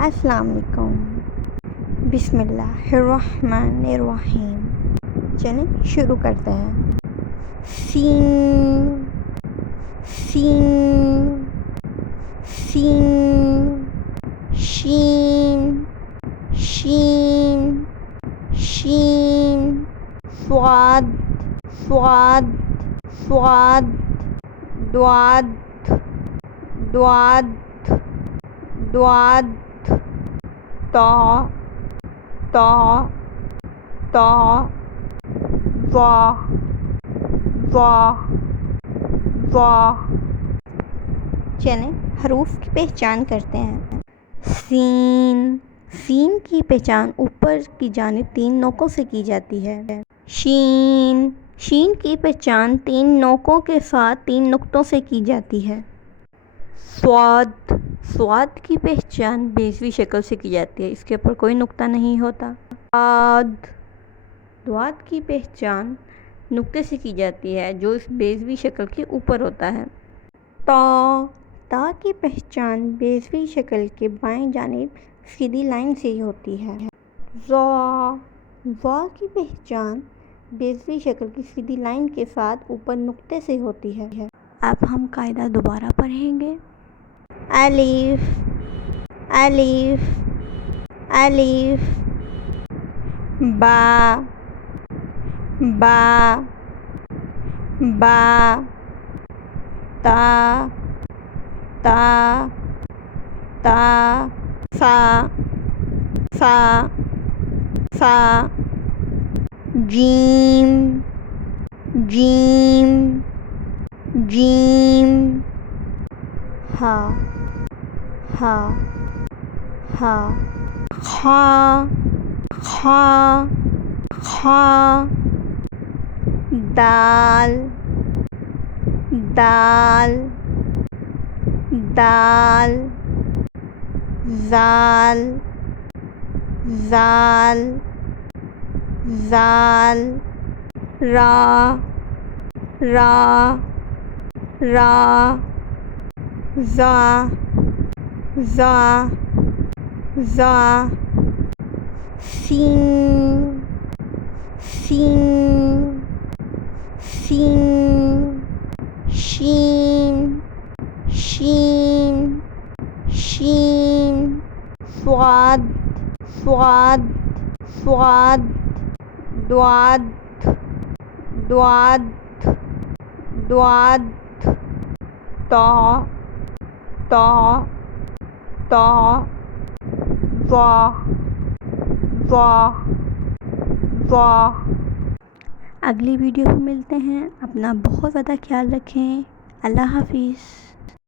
अस्सलाम वालेकुम। बिस्मिल्लाहिर्रहमानिर्रहीम। चलें शुरू करते हैं। सीन सीन सीन शीन शीन शीन स्वाद स्वाद स्वाद द्वाद द्वाद द्वाद ता ता ता वाह वाह वाह। चलें हरूफ की पहचान करते हैं। सीन सीन की पहचान ऊपर की जानिब 3 नोकों से की जाती है। शीन शीन की पहचान 3 नोकों के साथ 3 नुक्तों से की जाती है। स्वाद स्वाद की पहचान बेजवी शक्ल से की जाती है, इसके ऊपर कोई नुक्ता नहीं होता। द्वाद द्वाद की पहचान नुक्ते से की जाती है जो इस बेजवी शक्ल के ऊपर होता है। ता की पहचान बेजवी शक्ल के बाएं जानिब सीधी लाइन से ही होती है। ज़ा की पहचान बेजवी शक्ल की सीधी लाइन के साथ ऊपर नुक्ते से होती है। अब हम कायदा दोबारा पढ़ेंगे। अलिफ अलिफ अलिफ बा बा बा ता ता ता सा सा सा जीम जीम जीम हा हा हा खा खा खा दाल दाल दाल जाल जाल जाल रा रा रा जा जा जा सीन सीन सीन शीन शीन शीन स्वाद स्वाद स्वाद द्वाद द्वाद द्वाद ता ता ता वाह वाह वाह। अगली वीडियो में मिलते हैं। अपना बहुत ज़्यादा ख्याल रखें। अल्लाह हाफिज़।